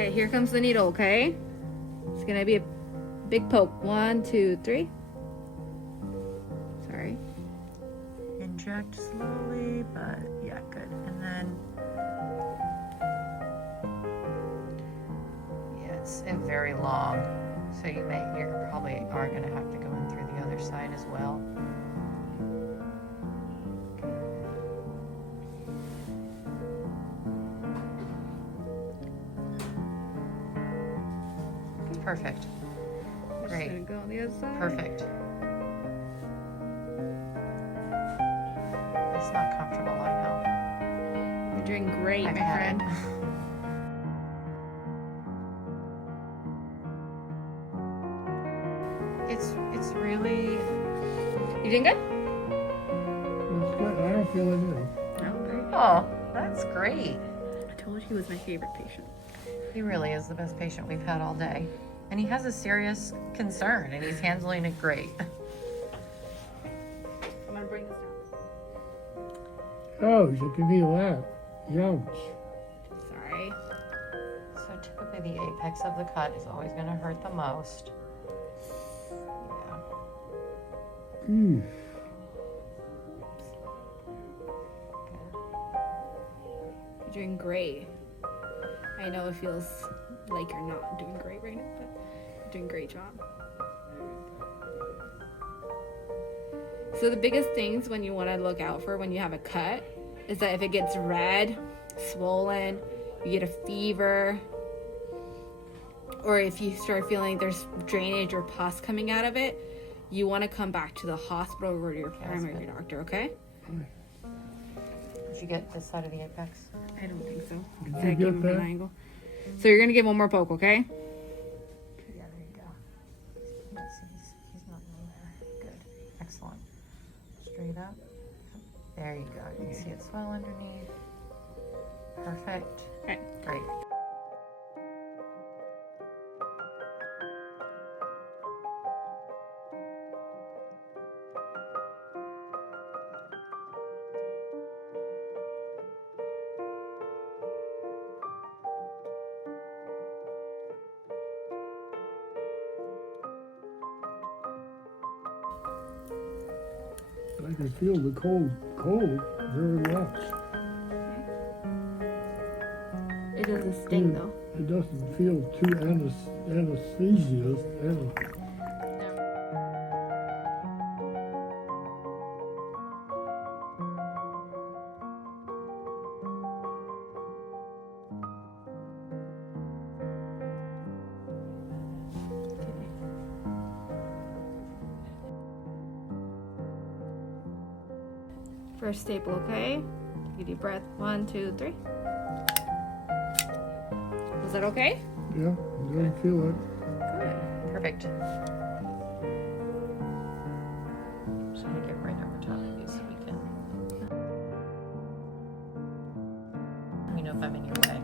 right, here comes the needle, okay? It's gonna be a big poke. 1, 2, 3. Sorry. Inject slowly, but yeah, good. And then, yeah, it's very long, so you probably are going to have to go in through the other side as well. Perfect. Great. Just gonna go on the other side. Perfect. It's not comfortable, I know. You're doing great, I've my had friend. It's really. You doing good? It's good. I don't feel anything. Oh, great. Oh, that's great. I told you he was my favorite patient. He really is the best patient we've had all day. And he has a serious concern, and he's handling it great. I'm gonna bring this down. Oh, you can be that. Youch. Sorry. So typically the apex of the cut is always going to hurt the most. Yeah. Mm. You're doing great. I know it feels like you're not doing great right now, but you're doing a great job. So the biggest things when you want to look out for when you have a cut is that if it gets red, swollen, you get a fever, or if you start feeling there's drainage or pus coming out of it, you want to come back to the hospital or to your primary doctor, okay? Did you get this side of the apex? I don't think so. Did I you gave get him that? an angle. So you're gonna give one more poke, okay? Yeah, there you go. Yes, he's not really there. Good. Excellent. Straight up. There you go. You can see it swell underneath. Perfect. Okay. Great. I can feel the cold very much. It doesn't sting though. It doesn't feel too anesthesia. First staple, okay? Take a deep breath. 1, 2, 3. Was that okay? Yeah, I don't feel it. Good. Perfect. I'm just gonna get right over top of you so we can. Let me know if I'm in your way.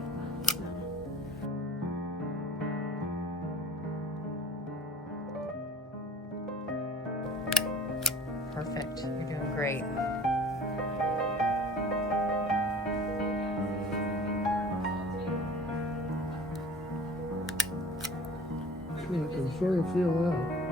Perfect. You're doing great. I can sort of feel that.